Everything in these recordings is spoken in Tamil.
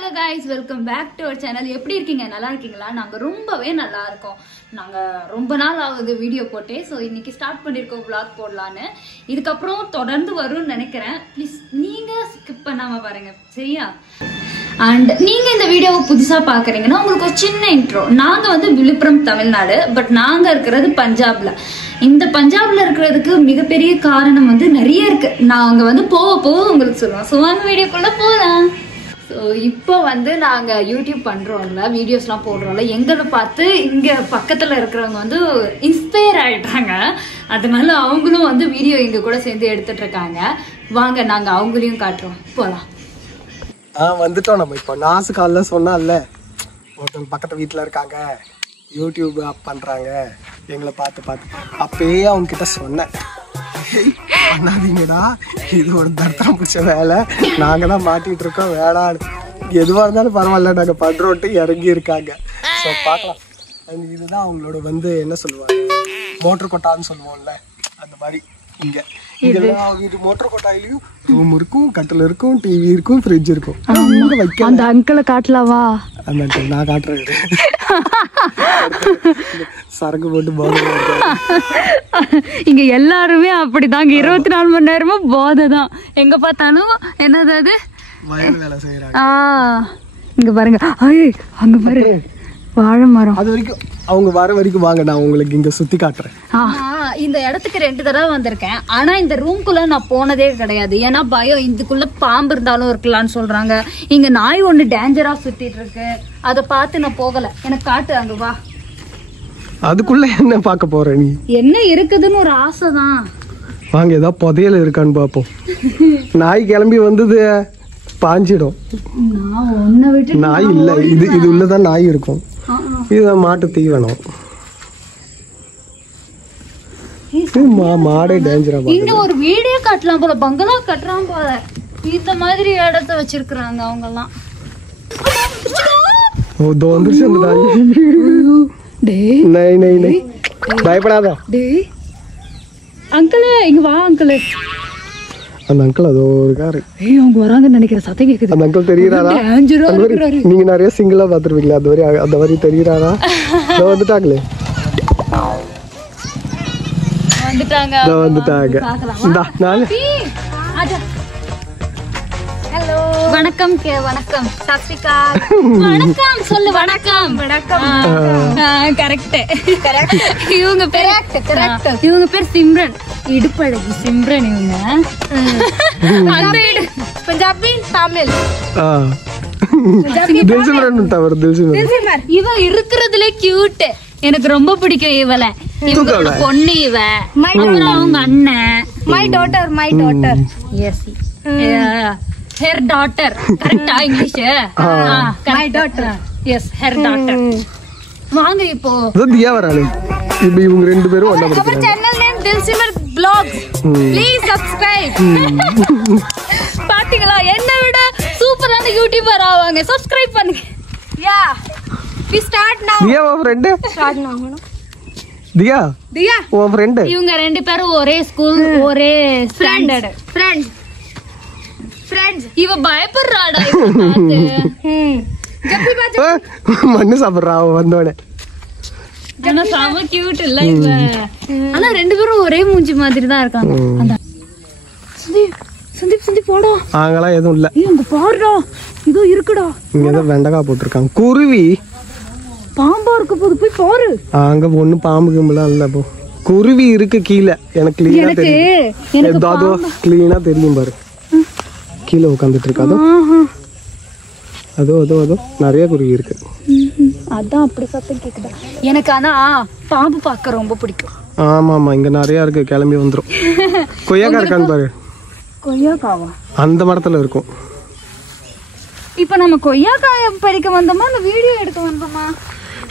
Hello guys, welcome back to our channel. எப்படி இருக்கீங்க? நல்லா இருக்கீங்களா? நாங்க ரொம்பவே நல்லா இருக்கோம். நாங்க ரொம்ப நாள் ஆகுது வீடியோ போட்டே. சோ இன்னைக்கு ஸ்டார்ட் பண்ணிருக்கோம் vlog போடலாம்னு. இதுக்கு அப்புறம் தொடர்ந்து வரும்னு நினைக்கிறேன். ப்ளீஸ் நீங்க ஸ்கிப் பண்ணாம பாருங்க. சரியா? அண்ட் நீங்க இந்த வீடியோவை புதுசா பாக்குறீங்கன்னா உங்களுக்கு ஒரு சின்ன இன்ட்ரோ. நாங்க வந்து விழுப்புரம் தமிழ்நாடு, பட் நாங்க இருக்கிறது பஞ்சாப்ல. இந்த பஞ்சாப்ல இருக்கிறதுக்கு மிகப்பெரிய காரணம் வந்து நிறைய இருக்கு. நாங்க வந்து போக உங்களுக்கு சொல்லுவோம். ஸோ வாங்க வீடியோக்குள்ள போகலாம். ஸோ இப்போ வந்து நாங்கள் யூடியூப் பண்ணுறோம்ல, வீடியோஸ்லாம் போடுறோம்ல, எங்களை பார்த்து இங்கே பக்கத்தில் இருக்கிறவங்க வந்து இன்ஸ்பயர் ஆகிட்டாங்க. அதனால அவங்களும் வந்து வீடியோ எங்கள் கூட சேர்ந்து எடுத்துட்டு இருக்காங்க. வாங்க நாங்கள் அவங்களையும் காட்டுறோம், போகலாம். வந்துட்டோம். நம்ம இப்போ நாசு காலில் சொன்னால ஒருத்தவங்க பக்கத்து வீட்டில் இருக்காங்க, யூடியூப் அப் பண்ணுறாங்க, எங்களை பார்த்து அப்பயே அவங்க கிட்ட சொன்னேன், பண்ணாதீங்கடா, இது ஒரு தர்த்தம் பிடிச்ச வேலை, நாங்கள் தான் மாட்டிகிட்டு இருக்கோம், வேடாடு எதுவாக இருந்தாலும் பரவாயில்ல நாங்கள் பண்ணுறோன்ட்டு இறங்கி இருக்காங்க. ஸோ பார்க்கலாம். அண்ட் இதுதான் அவங்களோட வந்து என்ன சொல்லுவாங்க, மோட்டர் கொட்டான்னு சொல்லுவோம்ல, அந்த மாதிரி இங்கே இதெல்லாம் வீட்டு மோட்டர் கொட்டாயிலையும் ரூம் இருக்கும், கட்டில் இருக்கும், டிவி இருக்கும், ஃப்ரிட்ஜ் இருக்கும். அந்த அங்கிளை காட்டலாவா? அந்த அங்கிள் நான் காட்டுறேன். சரக்கு போட்டு போதை. இங்க எல்லாருமே அப்படிதாங்க, 24 மணி நேரமும் போதை தான். எங்க பார்த்தாலும் என்னது அது வயல் வேலை செய்யறாங்க. இங்க பாருங்க, அங்க பாரு வாழை மரம். அது வரைக்கும் அவங்க வர வரைக்கும் வாங்க, நான் உங்களுக்கு இங்க சுத்தி காட்டுறேன். இந்த இடத்துக்கு 2 தடவை வந்திருக்கேன். ஆனா இந்த ரூம்குள்ள நான் போனதே கிடையாது. ஏன்னா பயம், இதுக்குள்ள பாம்பு இருந்தாலும் இருக்கலாம்னு சொல்றாங்க. இங்க நாய் ஒண்ணு டேஞ்சரா சுத்திட்டு இருக்கு, அதை பார்த்து நான் போகல. எனக்கு காட்டு, அங்க வா. அதுக்குள்ள என்ன பார்க்க போற நீ? என்ன இருக்குதுன்னு ஒரு ஆசைதான். வாங்க, ஏதாவது புதையல் இருக்கான்னு பாப்போம். நாய் கிளம்பி வந்தது பாஞ்சிடும். நாய் இல்ல, இது உள்ளதான் நாய் இருக்கும். இதுதான் மாட்டு தீவனம். மாடே டேஞ்சரா. இன்னும் ஒரு வீடியோ கட்டலாம் போல, பங்களா கட்டுறான் போல. இந்த மாதிரி இடத்த வச்சிருக்காங்க அவங்க எல்லாம். பயப்படாத அங்கிள், இங்க வா அங்கிள். அந்த அங்கிள் அதோ இருக்காரு. அவங்க வராங்கன்னு நினைக்கிற சத்தம் கேக்குது. அந்த அங்கிள் தெரியுறாரா? நீங்க நிறைய சிங்கிளா பாத்துருப்பீங்களா, அந்த மாதிரி தெரியுறாரா? வந்துட்டாங்களே, வந்துட்டாங்க. ஹலோ, வணக்கம். வணக்கம், சத்ரிகால். வணக்கம் சொல்லு. வணக்கம். கரெக்ட். இவங்க பேர் சிம்ரன், இடுப்பழகி சிம்ரன். இவங்க பஞ்சாபி தமிழ். இவ இருக்கிறதுல கியூட், எனக்கு ரொம்ப பிடிக்கும் இவளை. இவங்களோட பொண்ணு இவ, அவங்க அண்ணன். My daughter. Yes, her daughter. கரெக்டா English? My daughter. Yes, her daughter. வாங்க இப்போ தியா வராளே. இப்போ இவங்க 2 பேரும் ஒண்ணா நம்ம channel name Dilsimar vlogs. Please subscribe. பாத்தீங்களா, என்ன விட சூப்பரான யூடியூபர் ஆவாங்க. சப்ஸ்கிரைப் பண்ணுங்க. யா, we start now. தியா உன் friend? Start now. தியா உன் friend? இவங்க 2 பேரும் ஒரே ஸ்கூல், ஒரே ஸ்டாண்டர்ட். ஃப்ரெண்ட்ஸ். இவ பயப்படுறாடா பார்த்து. மண்ணு சாப்பிடுறா வந்தோடனே. ஆனா செம கியூட் இல்ல இவ. ஆனா 2 பேரும் ஒரே மூஞ்சி மாதிரி தான் இருக்காங்க. சந்தீப் போடா. அங்கெல்லாம் எதுவும் இல்ல. இங்க பாருடா, இதோ இருக்குடா. இங்க ஏதோ வெண்டைக்காய் போட்டிருக்காங்க. குருவி பாம்பா இருக்க போது, போய் பாரு. அங்க ஒண்ணு பாம்பு கும்பலாம் இல்ல. போ, குருவி இருக்கு கீழே. எனக்கு கிளீனா தெரியும். ஏதோ கிளீனா தெரியும் பாரு. கீழே உட்காந்துட்டு இருக்காதோ, அதோ நிறைய குருவி இருக்கு. அதான் அப்படி சத்தம் கேக்குதா எனக்கு. ஆனா பாம்பு பார்க்க ரொம்ப பிடிக்கும். ஆமா, இங்க நிறைய இருக்கு, கிளம்பி வந்துரும். கொய்யாக்கா இருக்கான்னு பாரு. கொய்யாக்காவா? அந்த மரத்துல இருக்கும். இப்ப நம்ம கொய்யாக்காய பறிக்க வந்தோமா, அந்த வீடியோ எடுக்க வந்தோமா?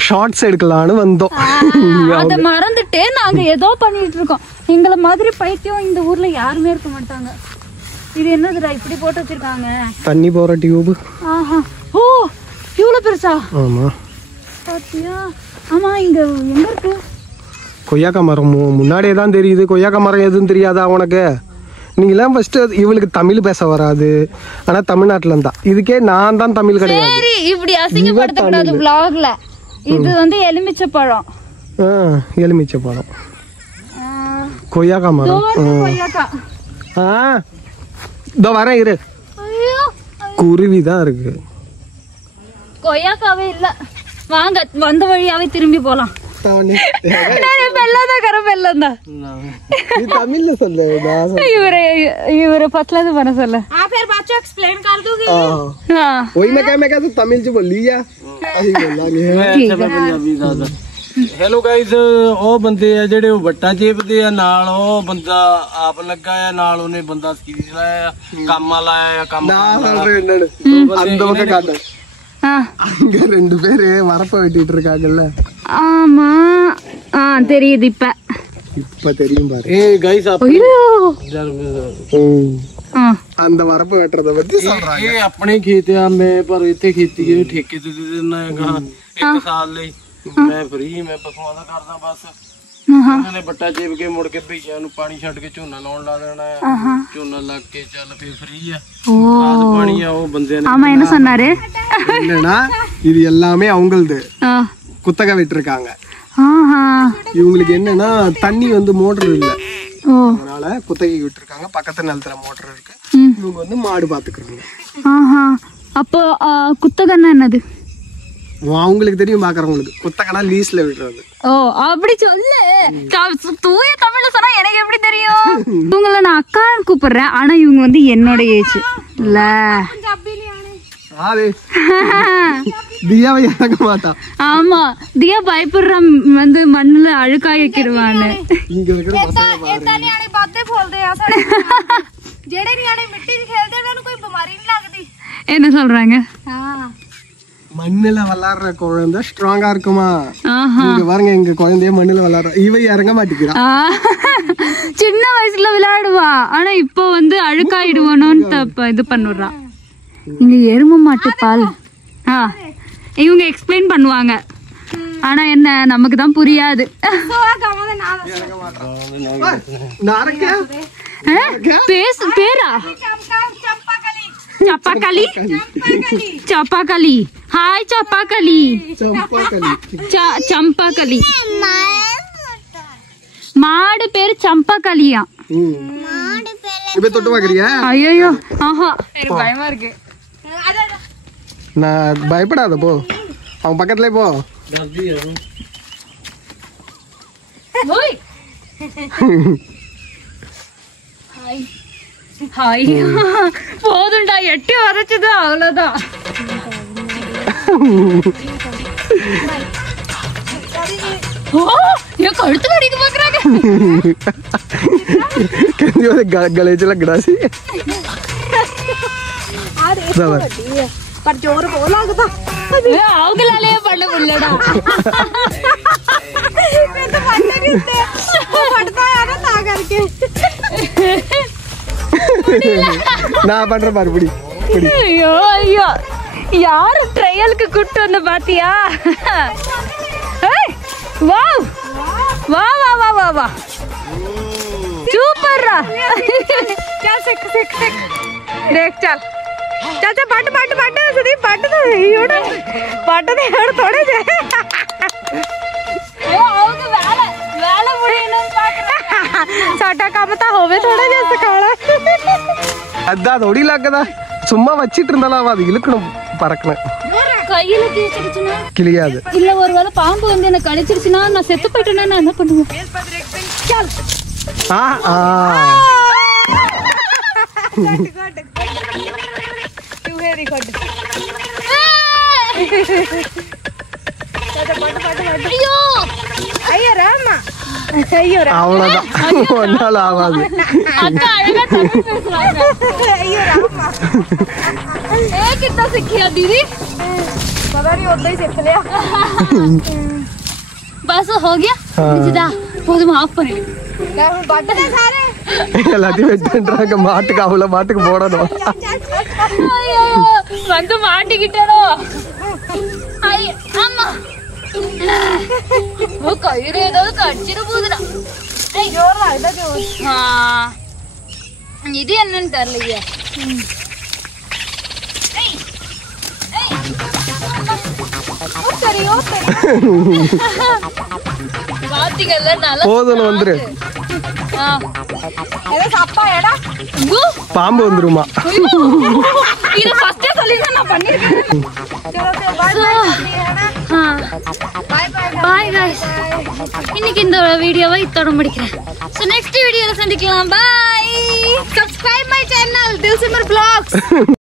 ஷார்ட்ஸ் எடுக்கலான்னு வந்தோம். அத மறந்துட்டு நாங்க ஏதோ பண்ணிட்டு இருக்கோம். எங்களை மாதிரி பைத்தியம் இந்த ஊர்ல யாருமே இருக்க மாட்டாங்க. இது என்னதுடா இப்படி போட்டு வச்சிருக்காங்க? தண்ணி போற டியூப். ஓ, இவ்வளவு பெருசா? ஆமா பாத்தியா? ஆமா, இங்க எங்க இருக்கு கொய்யாக்கா மரம்? முன்னாடியே தான் தெரியுது. கொய்யாக்கா மரம் எதுன்னு தெரியாதா உனக்கு? நீங்களாம் ஃபர்ஸ்ட் இவளுக்கு தமிழ் பேச வராது, ஆனா தமிழ்நாட்டுல இருந்தா. இதுக்கே நான் தான் தமிழ் கிடையாது. சரி இப்படி அசிங்கப்படுத்த கூடாது vlogல. இது வந்து எலுமிச்சை பழம். எலுமிச்சை பழம், கொய்யாக்கா மரம். கொய்யாக்கா. இதோ வரேன் இரு. குருவி தான் இருக்கு, கொய்யாக்காவே இல்ல. வாங்க வந்த வழியாவே திரும்பி போலாம். தமிழ்ல சொல்லு. இவரு फसला से बना सला फिर बच्चों एक्सप्लेन कर दूंगी। वही मैं कहता तमिल च बोली या ਹੈਲੋ ਗਾਇਸ, ਉਹ ਬੰਦੇ ਆ ਜਿਹੜੇ ਉਹ ਵੱਟਾਂ ਚੇਪਦੇ ਆ, ਨਾਲ ਉਹ ਬੰਦਾ ਆਪ ਲੱਗਾ ਆ, ਨਾਲ ਉਹਨੇ ਬੰਦਾ ਸੀਰੀਜ਼ ਲਾਇਆ ਆ, ਕੰਮ ਲਾਇਆ ਆ, ਕੰਮ அந்த காட்டு. அங்க 2 பேரு மரப்ப வெட்டிட்டு இருக்காங்கல்ல. ஆமா தெரியுது. இப்ப தெரியும் பாரு. ஏ गाइस அந்த மரப்ப வெட்டறத பத்தி சொல்றாங்க. ਇਹ ਆਪਣੇ ਖੇਤ ਆ, ਮੈਂ ਪਰ ਇੱਥੇ ਖੇਤੀ ਦੇ ਠੇਕੇ ਤੇ ਦੇ ਦੇਣਾ ਹੈਗਾ 1 ਸਾਲ ਲਈ। ਮੈਂ ਫ੍ਰੀ, ਮੈਂ ਪਸ਼ੂਆਂ ਦਾ ਕਰਦਾ ਬਸ। ਉਹਨਾਂ ਨੇ ਬੱਟਾ ਚੇਪ ਕੇ ਮੁੜ ਕੇ ਭਈਆਂ ਨੂੰ ਪਾਣੀ ਛੱਡ ਕੇ ਝੋਨਾ ਲਾਉਣ ਲਾ ਦੇਣਾ ਆ। ਝੋਨਾ ਲੱਗ ਕੇ ਚੱਲ ਫੇਰ ਫ੍ਰੀ ਆ। ਖਾਦ ਪਾਣੀ ਆ ਉਹ ਬੰਦਿਆਂ ਨੇ। ஆமா என்ன சொன்னாரு? என்னன்னா இது எல்லாமே அவங்களது, குத்தகை விட்டுருக்காங்க. இவங்களுக்கு என்னன்னா தண்ணி வந்து மோட்டர் இல்ல, அதனால குத்தகை விட்டுருக்காங்க. பக்கத்து நிலத்துல மோட்டர் இருக்கு, இவங்க வந்து மாடு பாத்துக்கிறாங்க. அப்போ குத்தகைன்னா என்னது? அவங்களுக்கு தெரியும், பாக்குறவங்களுக்கு. குத்தகைனா லீஸ்ல விடுறது. ஓ அப்படி சொல்லு. தூய தமிழ்ல சொன்னா எனக்கு எப்படி தெரியும்? இவங்கள நான் அக்கான்னு கூப்பிடுறேன், ஆனா இவங்க வந்து என்னோட ஏஜ் இல்ல. தியாவை இறங்க மாட்டா. ஆமா, தியா பயப்படுற வந்து மண்ணுல அழுக்காயிக்கிடுவான்னு. இங்க இருக்கிற ਜਿਹੜੇ ਨਿਆਣੇ ਮਿੱਟੀ 'ਚ ਖੇਡਦੇ ਉਹਨਾਂ ਨੂੰ ਕੋਈ ਬਿਮਾਰੀ ਨਹੀਂ ਲੱਗਦੀ। என்ன சொல்றாங்க? மண்ணுல விளையாடுற குழந்தை ஸ்ட்ராங்கா இருக்குமா? இங்க பாருங்க, எங்க குழந்தைய மண்ணுல விளையாடுற, இவ இறங்க மாட்டேங்கிறா. சின்ன வயசுல விளையாடுவா, ஆனா இப்போ வந்து அழுக்காயிடுவானோன்னு இது பண்ணுறா. இங்க எருமை மாட்டு பால் இவங்க எக்ஸ்பிளைன் பண்ணுவாங்க, ஆனா என்ன நமக்கு தான் புரியாது. பேரா चपाकली चपाकली हाय चपाकली चंपाकली மாடு பேரு சம்பகலியா. இப்ப தொட்டு பாக்குறியா? ஐயோ ஆஹா எனக்கு பயமா இருக்கு. நான் பயப்படாத, போ அவன் பக்கத்துலயே போ. ஓய் ஹாய் ஹாய் போதுண்டா, எட்டி வரைச்சது அவ்வளவுதான். கழுத்துல அடிக்க பாக்குறாங்க. गले च लगना सी पर जोर बहुत लगता। அவங்களாலே பண்ண முடியலடா. तो फटने कितने फटता है ना ता करके। நான் பண்ற பாரு, புடி. ஐயோ ஐயோ, யாரு ட்ரையலுக்கு கூட்டு வந்து பாத்தியா? வாவ் வா வா வா வா வா சூப்பர். चल सिक सिक सिक देख चल चल चल बट बट बट सुधी बट तो योड़ बट दे योड़ थोड़े जे அவங்க வேலை வேலை முடியணும்னு பாக்குறேன். साडा काम तो होवे थोड़ा जे सकाला அதான் தொடி லக்கதா. சும்மா வச்சிட்டு இருந்தாலும் அது இழுக்கணும், பறக்கணும். கையில தேய்ச்சிடுச்சுன்னா கிளியாது. இல்ல ஒருவேளை பாம்பு வந்து என்ன கடிச்சிருச்சுன்னா நான் செத்து போயிட்டேன்னா நான் என்ன பண்ணுவேன்? அவ்வளவுதான், ஒன்னால ஆகாது. அக்கா அழகா தமிழ் பேசுறாங்க. कितना सीखिया दीदी? पता नहीं उतना ही सीख लिया। बस हो गया, முடிஞ்சதா? போதும், ஆஃப் பண்ணிடு. बट सारे எல்லாத்தையும் வெட்டுன்றாங்க. மாட்டுக்கு அவ்வளவு மாட்டுக்கு போடணும். ஐயோ வந்து மாட்டிக்கிட்டேனோ. ஐ அம்மா ஓ கயிறு ஏதாவது கடிச்சிட போகுதுடா. जोर लगता जोर। हाँ இது என்னன்னு தெரியலையே. பாத்தீங்கல்ல நல்லா போதும் வந்துரு. அப்பா எடா பாம்பு வந்துருமா? இது ஃபர்ஸ்டே சொல்லிருந்தா நான் பண்ணிருக்கேன். பாய் गाइस, இன்னைக்கு இந்த வீடியோவை இதோட முடிக்கிறேன். சோ நெக்ஸ்ட் வீடியோல சந்திக்கலாம். By. Subscribe my channel Dilsimar Vlogs.